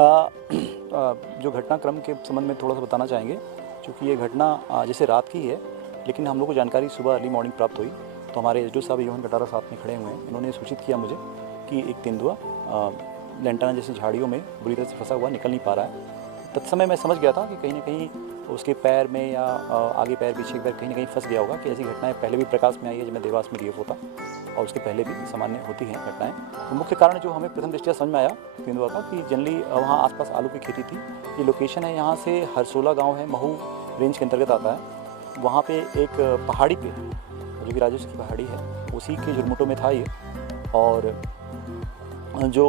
जो घटनाक्रम के संबंध में थोड़ा सा बताना चाहेंगे, क्योंकि ये घटना जैसे रात की है, लेकिन हम लोग को जानकारी सुबह अर्ली मॉर्निंग प्राप्त हुई। तो हमारे एसडीओ साहब योहन कटारा साथ में खड़े हुए हैं, इन्होंने सूचित किया मुझे कि एक तेंदुआ लैंटाना जैसी झाड़ियों में बुरी तरह से फंसा हुआ निकल नहीं पा रहा है। तत्समय मैं समझ गया था कि कहीं ना कहीं उसके पैर में या आगे पैर पीछे पैर कहीं ना कहीं फंस गया होगा, कि ऐसी घटनाएं पहले भी प्रकाश में आई है जब मैं देवास में डीएफ होता, और उसके पहले भी सामान्य होती हैं घटनाएं। तो मुख्य कारण जो हमें प्रथम दृष्टया समझ में आया तेंदुआ का, कि जनरली वहाँ आसपास आलू की खेती थी। ये लोकेशन है, यहाँ से हरसोला गाँव है, महू रेंज के अंतर्गत आता है। वहाँ पे एक पहाड़ी पे, जो कि राजस्व की पहाड़ी है, उसी के झुरमुटों में था ये। और जो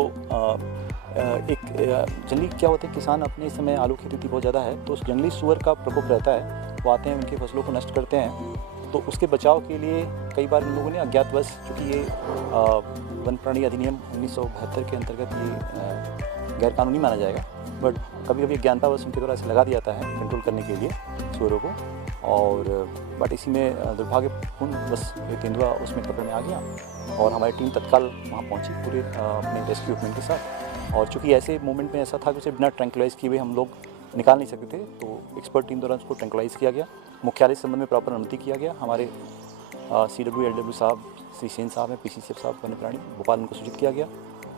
एक जंगली क्या होता है, किसान अपने समय आलू की खेती बहुत ज़्यादा है, तो उस जंगली सुअर का प्रकोप रहता है, वो आते हैं उनकी फसलों को नष्ट करते हैं। तो उसके बचाव के लिए कई बार इन लोगों ने अज्ञातवश, चूँकि ये वन प्राणी अधिनियम 1972 के अंतर्गत ये गैरकानूनी माना जाएगा, बट कभी कभी अज्ञानतावश उनके द्वारा ऐसे लगा दिया जाता है कंट्रोल करने के लिए सुअरों को। और बट इसी में दुर्भाग्यपूर्ण बस तेंदुआ उसमें पकड़ में आ गया, और हमारी टीम तत्काल वहाँ पहुँची पूरे अपने रेस्क्यू इक्विपमेंट के साथ। और चूँकि ऐसे मोमेंट में ऐसा था कि उसे बिना ट्रैंकुलाइज किए हुए हम लोग निकाल नहीं सकते थे, तो एक्सपर्ट टीम द्वारा उसको ट्रैंकुलाइज किया गया। मुख्यालय संबंध में प्रॉपर अनुमति किया गया। हमारे CW LW साहब, श्री सेन साहब हैं, PCCF साहब वन्य प्राणी भोपाल, उनको सूचित किया गया।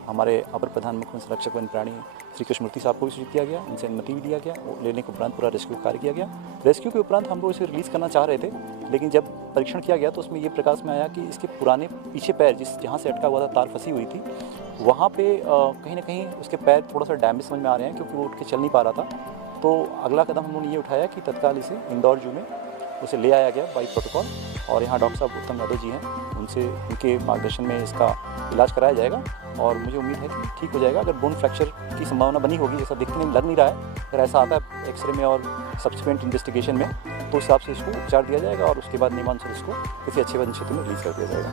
हमारे अपर प्रधान मुख्य संरक्षक वन्य प्राणी श्री कृष्णमूर्ति साहब को भी सूचित किया गया, उनसे अनुमति भी दिया गया। वो लेने के उपरांत पूरा रेस्क्यू कार्य किया गया। रेस्क्यू के उपरांत हम लोग इसे रिलीज़ करना चाह रहे थे, लेकिन जब परीक्षण किया गया तो उसमें ये प्रकाश में आया कि इसके पुराने पीछे पैर, जहाँ से अटका हुआ था, तार फंसी हुई थी, वहाँ पे कहीं ना कहीं उसके पैर थोड़ा सा डैमेज समझ में आ रहे हैं, क्योंकि वो उठ के चल नहीं पा रहा था। तो अगला कदम हम लोगों ने ये उठाया कि तत्काल इसे इंदौर जू में उसे ले आया गया बाई प्रोटोकॉल, और यहाँ डॉक्टर साहब उत्तम यादव जी हैं, उनके मार्गदर्शन में इसका इलाज कराया जाएगा, और मुझे उम्मीद है कि ठीक हो जाएगा। अगर बोन फ्रैक्चर की संभावना बनी होगी, जैसा दिखने में लग नहीं रहा है, अगर ऐसा आता है एक्सरे में और सब्सिक्वेंट इन्वेस्टिगेशन में, तो उस हिसाब से इसको उपचार दिया जाएगा, और उसके बाद नियमानुसार इसको किसी अच्छे क्षेत्र में रिलीज़ कर दिया जाएगा।